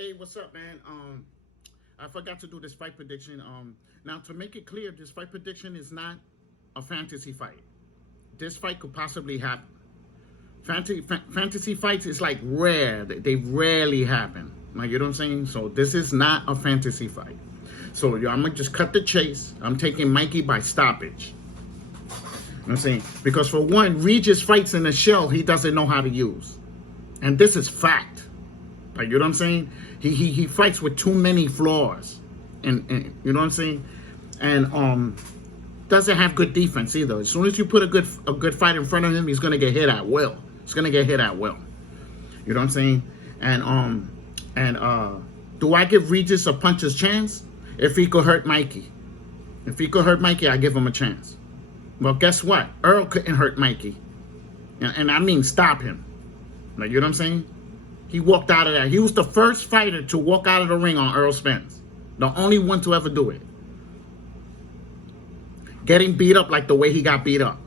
Hey, what's up, man? I forgot to do this fight prediction. Now to make it clear, this fight prediction is not a fantasy fight. This fight could possibly happen. Fantasy fights is like rare. They rarely happen. Like, you know what I'm saying? So this is not a fantasy fight. So I'm gonna just cut the chase. I'm taking Mikey by stoppage. You know what I'm saying? Because for one, Regis fights in a shell he doesn't know how to use. And this is fact. Like, you know what I'm saying? He fights with too many flaws. And you know what I'm saying? And doesn't have good defense either. As soon as you put a good fight in front of him, he's gonna get hit at will. He's gonna get hit at will. You know what I'm saying? And do I give Regis a puncher's chance? If he could hurt Mikey. If he could hurt Mikey, I give him a chance. Well, guess what? Earl couldn't hurt Mikey. And I mean stop him. Like, you know what I'm saying? He walked out of that. He was the first fighter to walk out of the ring on Earl Spence. The only one to ever do it. Getting beat up like the way he got beat up.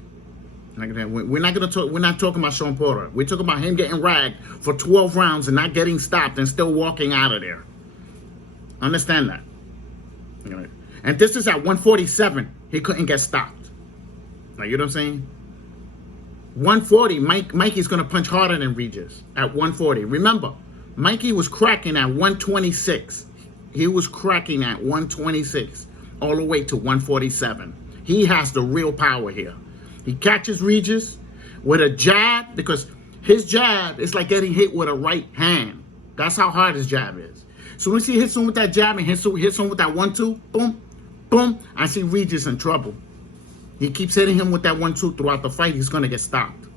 Like that. We're not talking about Sean Porter. We're talking about him getting ragged for 12 rounds and not getting stopped and still walking out of there. Understand that. And this is at 147. He couldn't get stopped. Like, you know what I'm saying? 140, Mikey's going to punch harder than Regis at 140. Remember, Mikey was cracking at 126. He was cracking at 126 all the way to 147. He has the real power here. He catches Regis with a jab, because his jab is like getting hit with a right hand. That's how hard his jab is. So when he hits him with that jab and hits him with that 1-2, boom, boom, I see Regis in trouble. He keeps hitting him with that 1-2 throughout the fight. He's going to get stopped.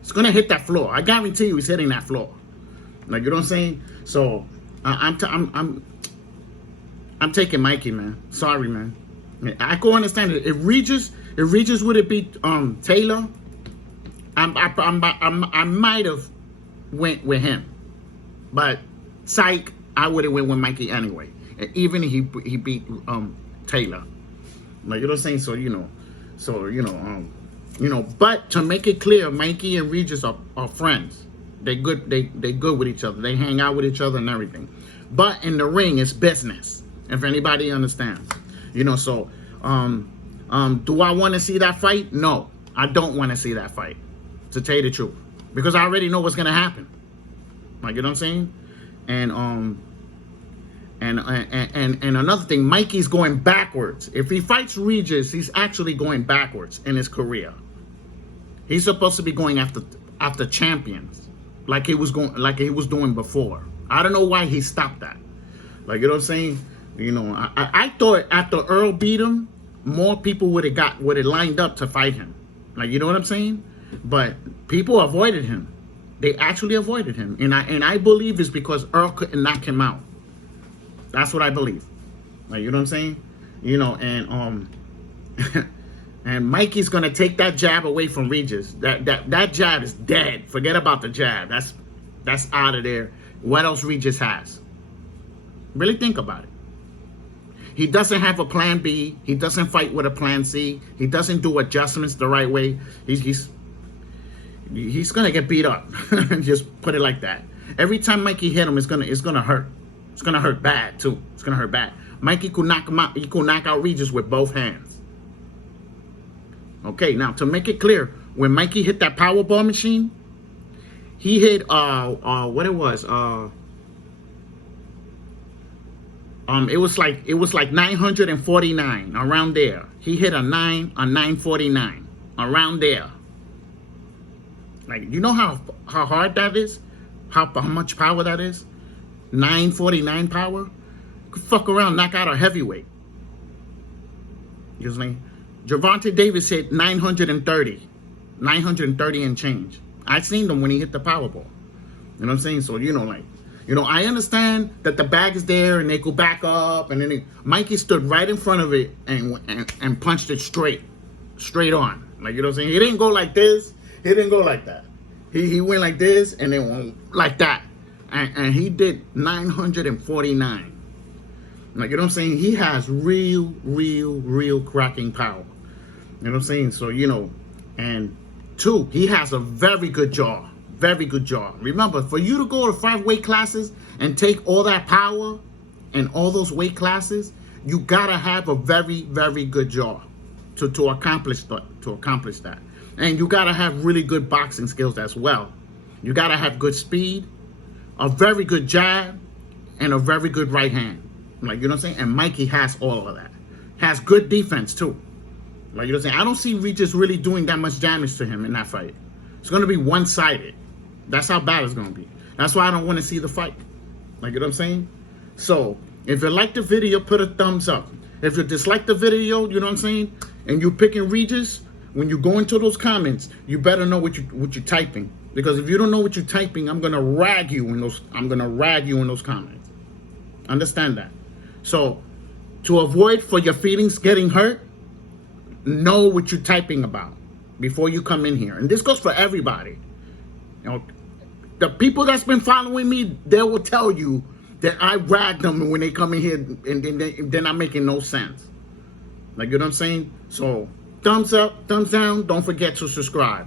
He's going to hit that floor. I guarantee you he's hitting that floor. Like, you know what I'm saying? So I'm taking Mikey, man. Sorry, man. I can understand it. If Regis would have beat Taylor, I might have went with him. But psych, I would have went with Mikey anyway. And even if he beat Taylor. Like, you know what I'm saying? So, but to make it clear, Mikey and Regis are friends. They good with each other. They hang out with each other and everything. But in the ring, it's business. If anybody understands. So do I want to see that fight? No, I don't want to see that fight, to tell you the truth. Because I already know what's gonna happen. Like, you know what I'm saying? And another thing, Mikey's going backwards. If he fights Regis, he's actually going backwards in his career. He's supposed to be going after champions, like he was doing before. I don't know why he stopped that. Like, you know what I'm saying? I thought after Earl beat him, more people would have lined up to fight him. Like, you know what I'm saying? But people avoided him. They actually avoided him, and I believe it's because Earl couldn't knock him out. That's what I believe. Like, you know what I'm saying? And Mikey's gonna take that jab away from Regis. That jab is dead. Forget about the jab. That's out of there. What else Regis has? Really think about it. He doesn't have a plan B. He doesn't fight with a plan C. He doesn't do adjustments the right way. He's gonna get beat up. Just put it like that. Every time Mikey hit him, it's gonna hurt. It's gonna hurt bad too. It's gonna hurt bad. Mikey could knock him out. He could knock out Regis with both hands. Okay, now to make it clear, when Mikey hit that Powerball machine, he hit what it was. It was like 949 around there. He hit a 949 around there. Like, you know how hard that is? How much power that is? 949 power. You could fuck around, knock out a heavyweight. You know what I mean? Gervonta Davis hit 930 and change. I seen them when he hit the Powerball. You know what I'm saying? So, I understand that the bag is there and they go back up, and then Mikey stood right in front of it and punched it straight on. Like, you know what I'm saying? He didn't go like this. He didn't go like that. He went like this and then went like that. And he did 949. Like, you know what I'm saying? He has real cracking power. You know what I'm saying? So, and two, he has a very good jaw. very good jaw. Remember, for you to go to 5 weight classes and take all that power and all those weight classes, you gotta have a very, very good jaw to accomplish that. And you gotta have really good boxing skills as well. You gotta have good speed, a very good jab, and a very good right hand. Like, you know what I'm saying? And Mikey has all of that. Has good defense too. Like, you know what I'm saying? I don't see Regis really doing that much damage to him in that fight. It's gonna be one-sided. That's how bad it's gonna be. That's why I don't want to see the fight. Like, you know what I'm saying? So, if you like the video, put a thumbs up. If you dislike the video, you know what I'm saying, and you picking Regis, when you go into those comments, you better know what you're typing. Because if you don't know what you're typing, I'm gonna rag you in those comments. Understand that. So, to avoid for your feelings getting hurt, know what you're typing about before you come in here. And this goes for everybody. You know, the people that's been following me, they will tell you that I rag them when they come in here and they're not making no sense. Like, you know what I'm saying? So, thumbs up, thumbs down. Don't forget to subscribe.